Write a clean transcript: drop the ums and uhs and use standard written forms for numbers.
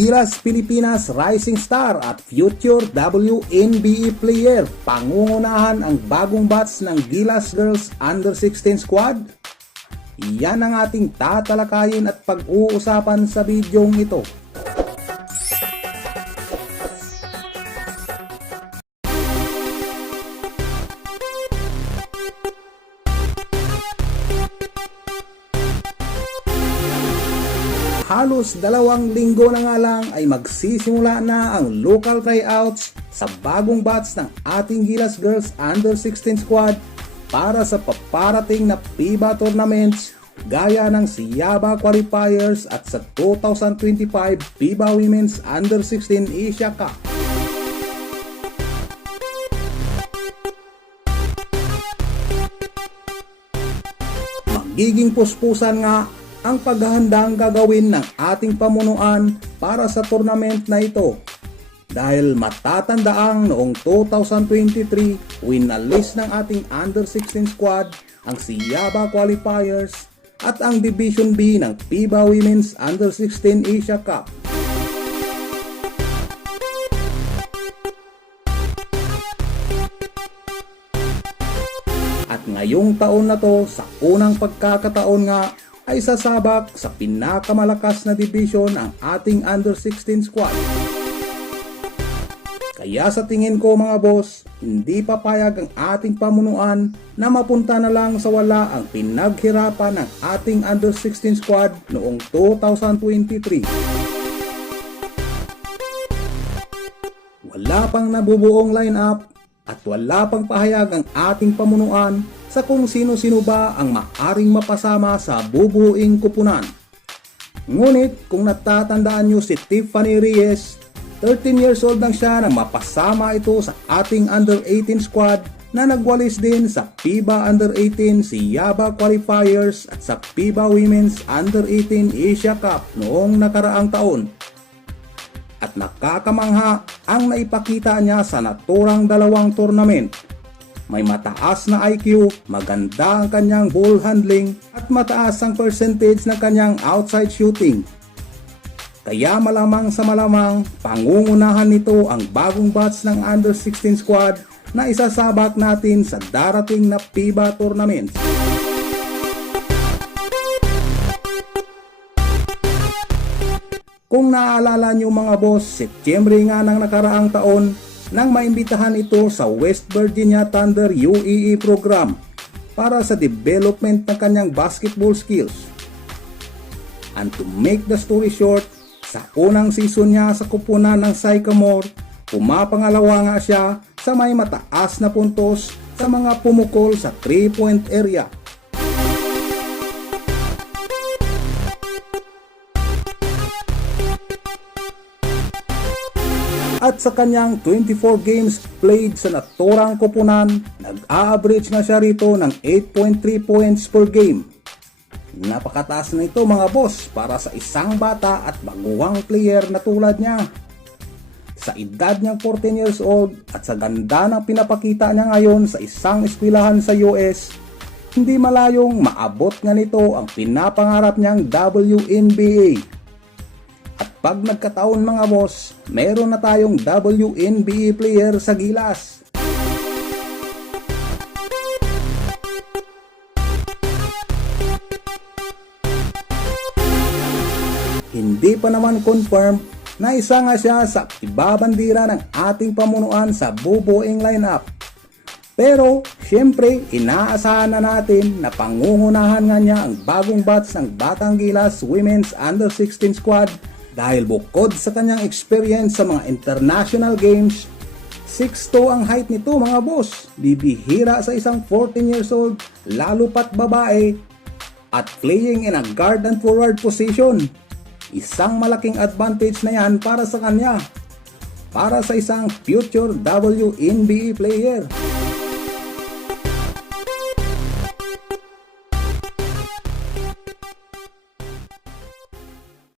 Gilas Pilipinas rising star at future WNBA player. Pangungunahan ang bagong batch ng Gilas Girls Under 16 squad. Yan ang ating tatalakayin at pag-uusapan sa bidyong ito. Halos 2 linggo na nga lang ay magsisimula na ang local tryouts sa bagong batch ng ating Gilas Girls Under 16 squad para sa paparating na FIBA tournaments gaya ng Siaba Qualifiers at sa 2025 FIBA Women's Under 16 Asia Cup. Magiging puspusan nga ang paghahandang gagawin ng ating pamunuan para sa tournament na ito. Dahil matatandaang noong 2023, winalis ng ating Under 16 squad ang Siaba Qualifiers at ang Division B ng FIBA Women's Under 16 Asia Cup. At ngayong taon na to, sa unang pagkakataon nga, ay sasabak sa pinakamalakas na division ang ating Under 16 squad. Kaya sa tingin ko mga boss, hindi papayag ang ating pamunuan na mapunta na lang sa wala ang pinaghirapan ng ating Under 16 squad noong 2023. Wala pang nabubuong lineup at wala pang pahayag ang ating pamunuan sa kung sino-sino ba ang maaring mapasama sa bubuing kupunan. Ngunit kung natatandaan nyo si Tiffany Reyes, 13 years old lang siya nang mapasama ito sa ating Under 18 squad na nagwalis din sa FIBA Under 18 Siaba Qualifiers at sa FIBA Women's Under 18 Asia Cup noong nakaraang taon. At nakakamangha ang naipakita niya sa naturang 2 tournament. May mataas na IQ, maganda ang kanyang ball handling at mataas ang percentage ng kanyang outside shooting. Kaya malamang sa malamang, pangungunahan nito ang bagong batch ng Under 16 squad na isasabak natin sa darating na FIBA tournaments. Kung naaalala nyo mga boss, Setyembre nga ng nakaraang taon nang maimbitahan ito sa West Virginia Thunder UEE program para sa development ng kanyang basketball skills. And to make the story short, sa unang season niya sa kupunan ng Sycamore, pumapangalawa nga siya sa may mataas na puntos sa mga pumukol sa 3-point area. At sa kanyang 24 games played sa naturang koponan, nag-a-average na siya rito ng 8.3 points per game. Napakataas na ito mga boss para sa isang bata at baguhang player na tulad niya. Sa edad niyang 14 years old at sa ganda ng pinapakita niya ngayon sa isang eskwelahan sa US, hindi malayong maabot nga nito ang pinapangarap niyang WNBA. At pag nagkataon mga boss, meron na tayong WNBA player sa Gilas. Hindi pa naman confirm na isa nga siya sa ibabandira ng ating pamunuan sa bubuing lineup. Pero syempre, inaasahan na natin na pangungunahan nga niya ang bagong batch ng Batang Gilas Women's Under 16 squad. Dahil bukod sa kanyang experience sa mga international games, 6'2" ang height nito mga boss. Bibihira sa isang 14 years old, lalo pat babae, at playing in a guard and forward position. Isang malaking advantage na yan para sa kanya, para sa isang future WNBA player.